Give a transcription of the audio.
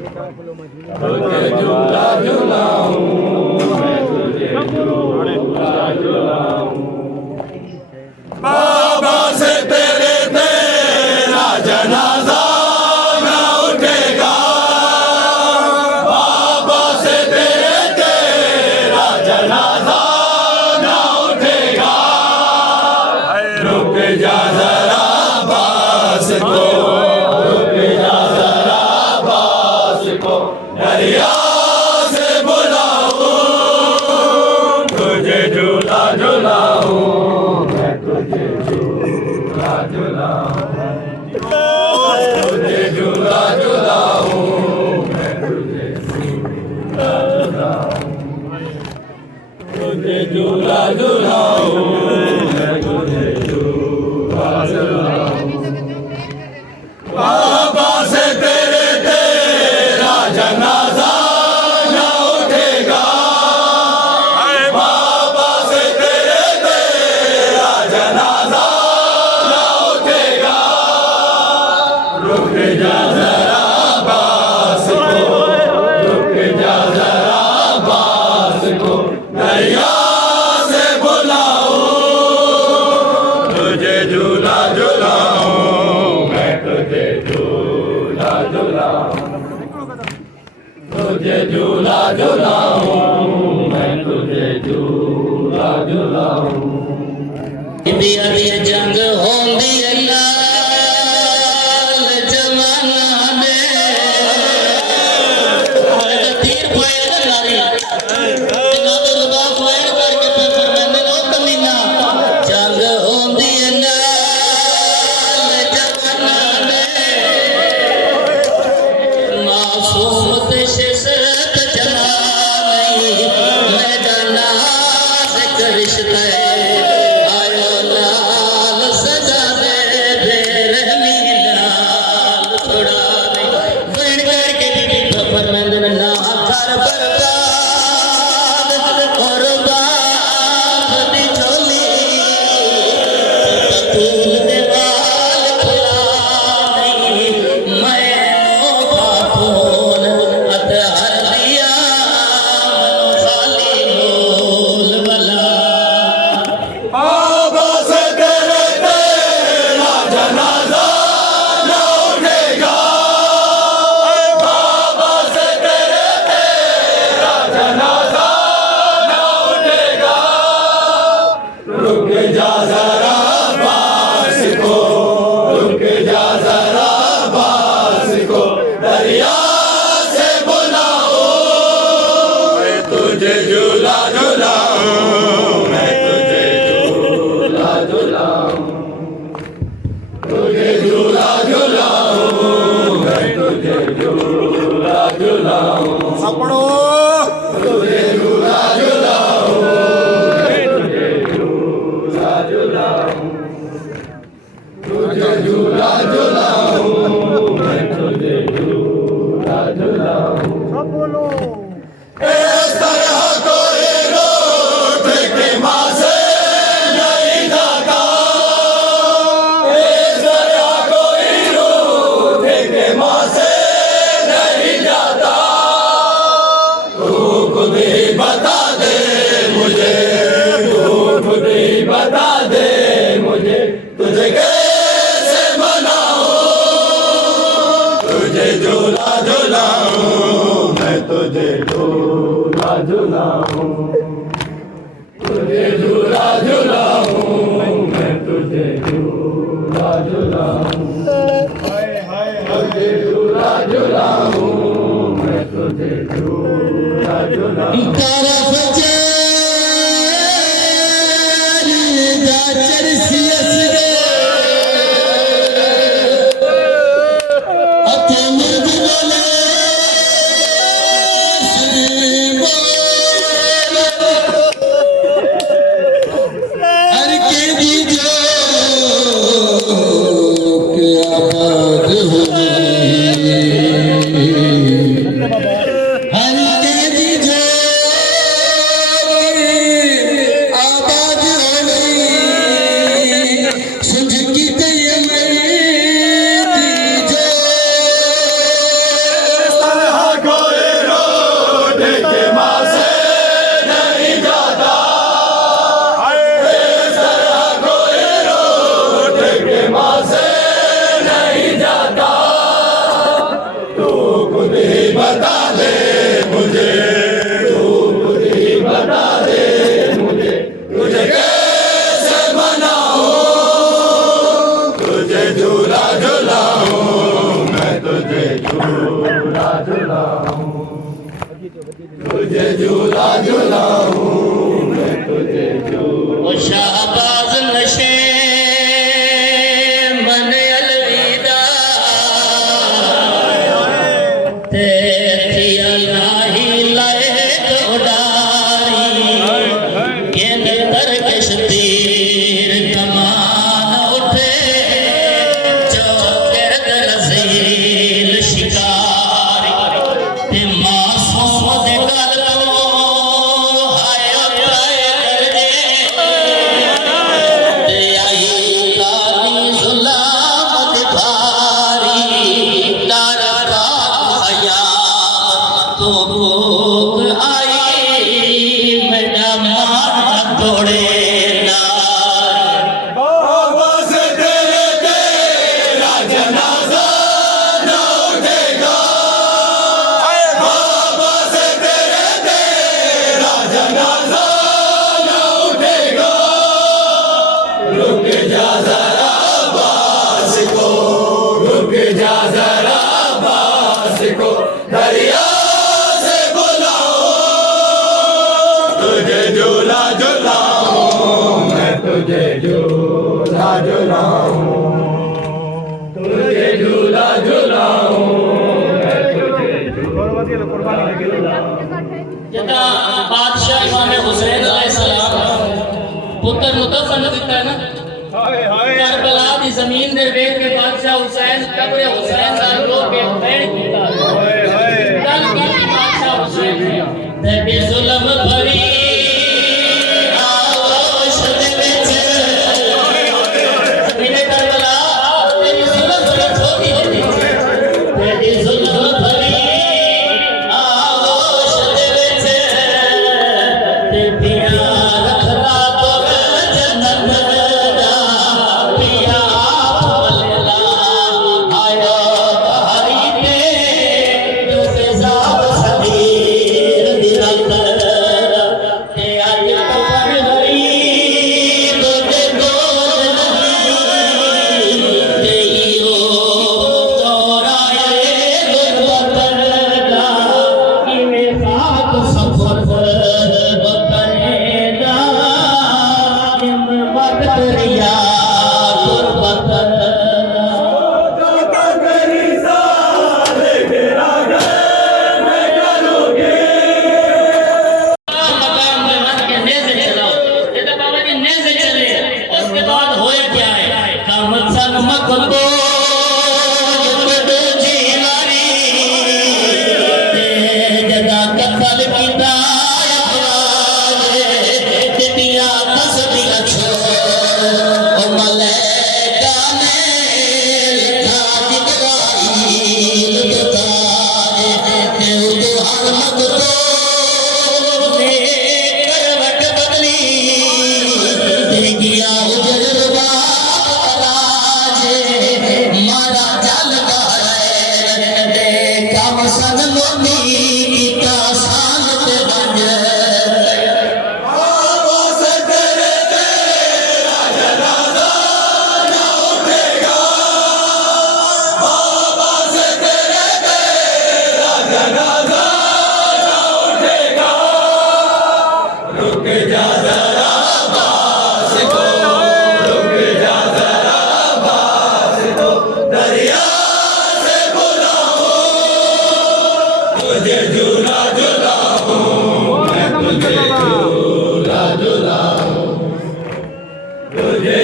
तुझे झूला झूलाऊं, मैं तुझे झूला झूलाऊं। बाबा से तेरे तेरा जनाजा न उठेगा, बाबा से तेरे तेरा जनाजा न उठेगा। रुक जा जरा बास को, रुक जा जरा बास को, दरिया से बुलाऊं, तुझे झूला झूलाऊं, मैं तुझे झूला झूलाऊं, तुझे झूला झूलाऊं, मैं तुझे झूला झूलाऊं, तुझे झूला झूलाऊं, मैं तुझे झूला झूलाऊं। बाबा से तेरे तेरा जनाजा न उठेगा, बाबा से तेरे तेरा जनाजा न उठेगा। रुक जा जरा बास को, रुक जा जरा बास को, दरिया से बुलाऊं, तुझे झूला झूलाऊं, मैं तुझे झूला झूलाऊं, तुझे झूला झूलाऊं, मैं तुझे झूला झूलाऊं। इंडिया दी जंग होंदी है लाल जमाना में, तीर फायर लारी ना तो लगा फायर करके पेपर मैंने लो कमीना। जंग होंदी है लाल जमाना में, मासूम ते शिशत जना नहीं, मैदाना से करिश्ता है। आयो लाल सजा दे बेरहमी लाल, थोड़ा नहीं फड़ करके बीबी खबर मंदन ना कर बर्बाद, और बाप दी झोली तूल दे वाल खुला नहीं, मैं नो बापोन अत हर दिया मनो खाली बोल भला। बाबा से तेरे तेरा जनाजा न उठेगा, बाबा से तेरे तेरा जनाजा न उठेगा। रुक जा जरा बास को, रुक जा जरा बास को, दरिया से बुलाऊं, मैं तुझे झूला झूलाऊं, मैं तुझे झूला झूलाऊं, तुझे झूला झूलाऊं, मैं तुझे झूला झूलाऊं। सपड़ो तुझे झूला झूलाऊं, मैं तुझे झूला झूलाऊं, तुझे झूला झूलाऊं, मैं तुझे झूला झूलाऊं। इस तरह कोई रूठ के माँ से नहीं जाता, इस तरह कोई रूठ के माँ से नहीं जाता। तू खुद ही बता दे मुझे, तू खुद ही बता दे मुझे, तुझे कैसे मनाऊं, तुझे झूला झूलाऊं, मैं तुझे झूला झूलाऊं, तुझे झूला झूलाऊं, मैं तुझे झूला झूलाऊं, तुझे झूला झूलाऊं, मैं तुझे झूला झूलाऊं। तरफ जा चरसी असरे अते मुर्द बोले हर के दी जो के आबाद हुई, हर के दी जो बता दे मुझे, तू खुद ही बता दे मुझे, तुझे कैसे मनाऊं, तुझे झूला झूलाऊं, मैं तुझे झूला झूलाऊं, तुझे झूला झूलाऊं, मैं तुझे झूला। ओ शाहबाज नशे मन अलविदा, तेरी अल्लाही लायक उडारी, गेंद तरकश तीर कमान उठे, जो गिरद रसील शिकारी, ते मासूम दे गल तो हाय पाए गरजे, ते आई लाली जुलाम दे भारी, तारा रात हयात तो भूख आई, मेरा मान तोड़े ना। बाबा से तेरा जनाजा न उठेगा, बाबा से तेरा जनाजा न उठेगा, रुक जा जरा बास को, रुक जा जरा बास को, दरिया से बुलाओ, तुझे झूला झूलाऊं, मैं तुझे झूला झूलाऊं, तुझे झूला झूलाऊं, मैं तुझे जदा बादशाह इमाम हुसैन अलैहिस्सलाम पुत्र मुतफन दिता है ना, करबला दी जमीन दे वेख के बादशाह हुसैन कब्र हुसैन दा रो के बैठ कीता, कल कल बादशाह हुसैन ते बेजुल्म भरी आगोश दे विच, मेरे करबला तेरी जुल्म बड़ी छोटी होती, तेरी जुल्म भरी आगोश दे विच, ते पिया रखदा तो जन्नत दा, पिया भलेला आया बहारी ते, जो फिजाब सदीर दी रंग, ते आज कफन गरीब दे गोद नहीं, ते इहो दौराए गुरबत दा, इवें खाक सफर बकरेदा, इम वक्त रिया गुरबत दा। तेरी साल गिरा गए मैं करूँगी, मकाम में रख के नेज़े चलाओ, ये तो बाबा जी नेज़े चले, उसके बाद होया क्या है, कम सन मकबो युद्ध जीलानी, जदा कफल कीता तितिया कसदी अच्छो, ओ मलैका ने लिखा जिब्राइल दुतारे, ते उदो हर मकतो ने करवट बदली, ते गया उजर राजे, मारा जल गए दे कम सन मोनी कीता शान ते बन, बाबा से तेरा जनाजा न उठेगा, बाबा से तेरा जनाजा न उठेगा, रुक जा जरा बास को, रुक जा जरा बास को, दरिया से बुलाओ, तुझे झूला झूलाऊं, मैं तुझे झूला झूलाऊं, तुझे